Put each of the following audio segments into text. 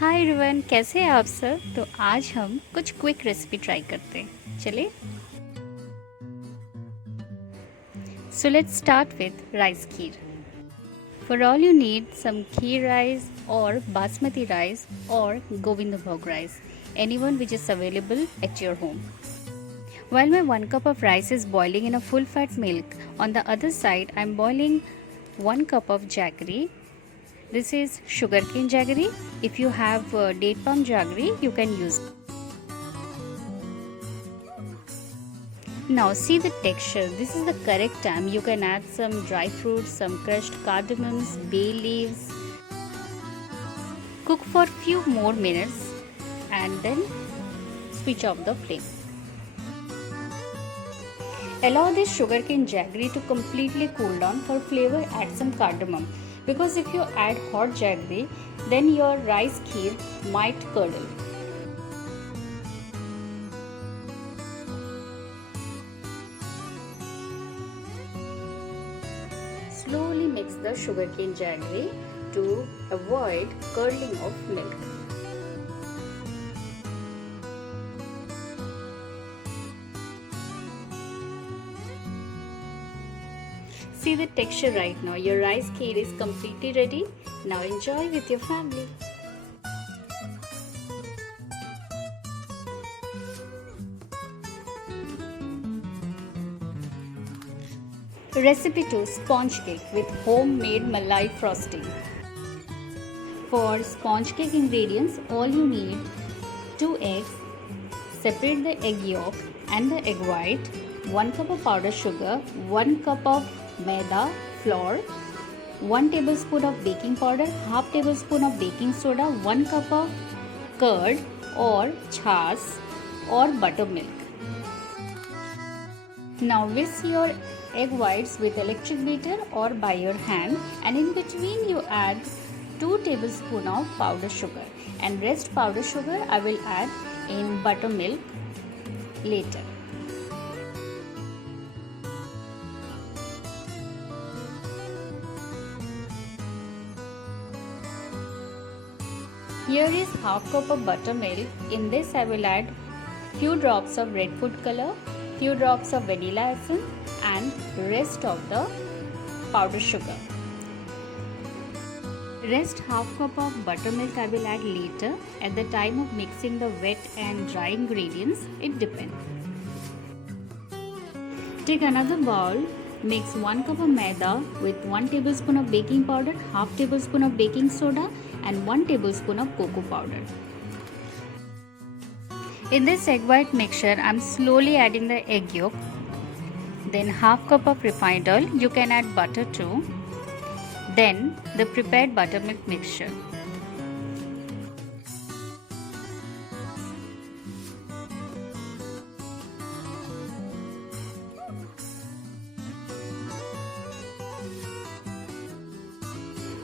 Hi everyone, कैसे हैं आप सर। तो आज हम कुछ क्विक रेसिपी ट्राई करते हैं, चलिए। So let's start with rice kheer. For all you need some kheer rice और बासमती राइस और Gobindobhog rice, anyone which is available at your home. While my 1 cup of rice is boiling in a full fat milk, on the other side I am boiling 1 cup of jaggery. This is sugarcane jaggery. If you have date palm jaggery, you can use. Now see the texture. This is the correct time. You can add some dry fruits, some crushed cardamoms, bay leaves. Cook for few more minutes and then switch off the flame. Allow this sugarcane jaggery to completely cool down. For flavor, add some cardamom, because if you add hot jaggery, then your rice kheer might curdle. Slowly mix the sugarcane jaggery to avoid curdling of milk. See the texture right now. Your rice kheer is completely ready. Now enjoy with your family. Recipe 2: sponge cake with homemade malai frosting. For sponge cake ingredients, all you need 2 eggs. Separate the egg yolk and the egg white, 1 cup of powdered sugar, 1 cup of maida flour, 1 tablespoon of baking powder, half tablespoon of baking soda, 1 cup of curd or chas or buttermilk. Now whisk your egg whites with electric beater or by your hand, and in between you add 2 tablespoons of powdered sugar, and rest powdered sugar I will add in buttermilk later. Here is half cup of buttermilk. In this I will add few drops of red food color, few drops of vanilla essence and rest of the powdered sugar. Rest half cup of buttermilk I will add later at the time of mixing the wet and dry ingredients. It depends. Take another bowl. Mix 1 cup of maida with 1 tablespoon of baking powder, half tablespoon of baking soda and 1 tablespoon of cocoa powder. In this egg white mixture, I am slowly adding the egg yolk, then half cup of refined oil. You can add butter too. Then the prepared buttermilk mixture.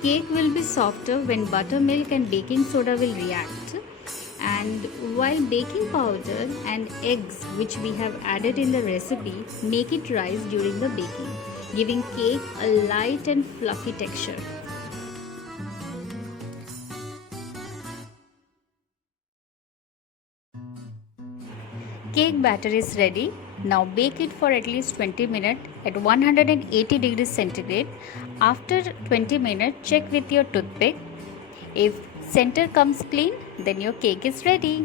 Cake will be softer when buttermilk and baking soda will react, and while baking powder and eggs which we have added in the recipe make it rise during the baking, giving cake a light and fluffy texture. Cake batter is ready. Now bake it for at least 20 minutes at 180 degrees centigrade. After 20 minutes, check with your toothpick. If center comes clean, then your cake is ready.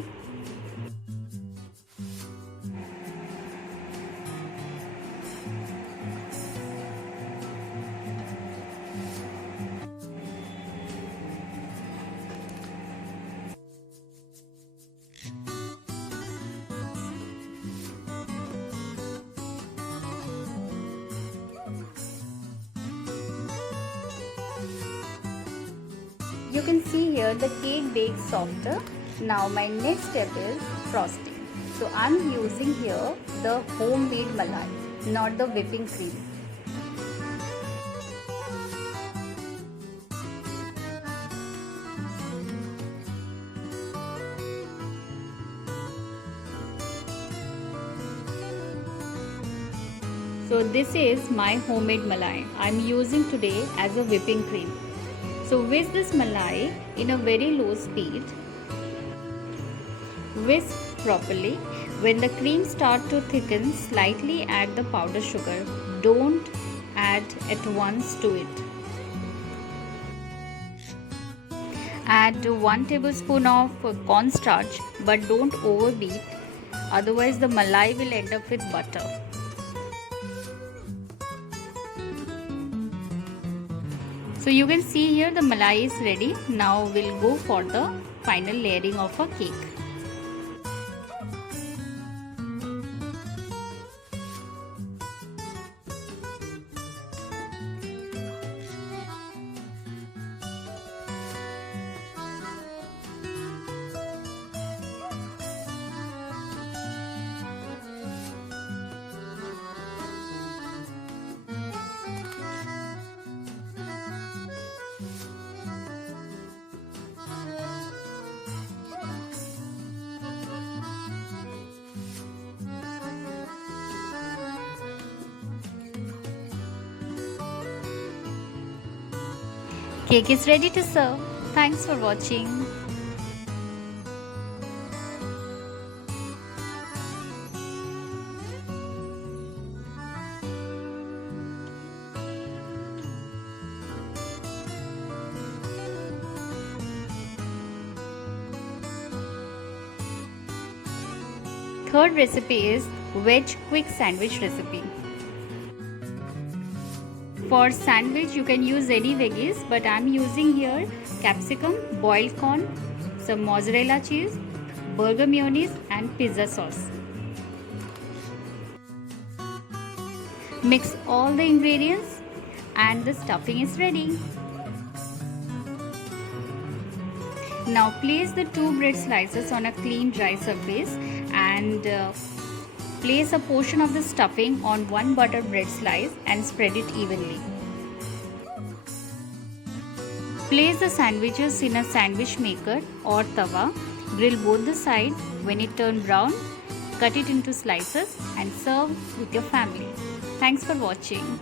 You can see here the cake bakes softer. Now my next step is frosting. So I am using here the homemade malai, not the whipping cream. So this is my homemade malai I am using today as a whipping cream. So whisk this malai in a very low speed. Whisk properly. When the cream starts to thicken, slightly add the powdered sugar. Don't add at once to it. Add 1 tablespoon of cornstarch, but don't overbeat, otherwise the malai will end up with butter. So you can see here the malai is ready. Now we'll go for the final layering of a cake. Cake is ready to serve. Thanks for watching. Third recipe is veg quick sandwich recipe. For sandwich you can use any veggies, but I am using here capsicum, boiled corn, some mozzarella cheese, burger mayonnaise and pizza sauce. Mix all the ingredients and the stuffing is ready. Now place the 2 bread slices on a clean dry surface and place a portion of the stuffing on 1 butter bread slice and spread it evenly. Place the sandwiches in a sandwich maker or tawa. Grill both the sides. When it turns brown, cut it into slices and serve with your family. Thanks for watching.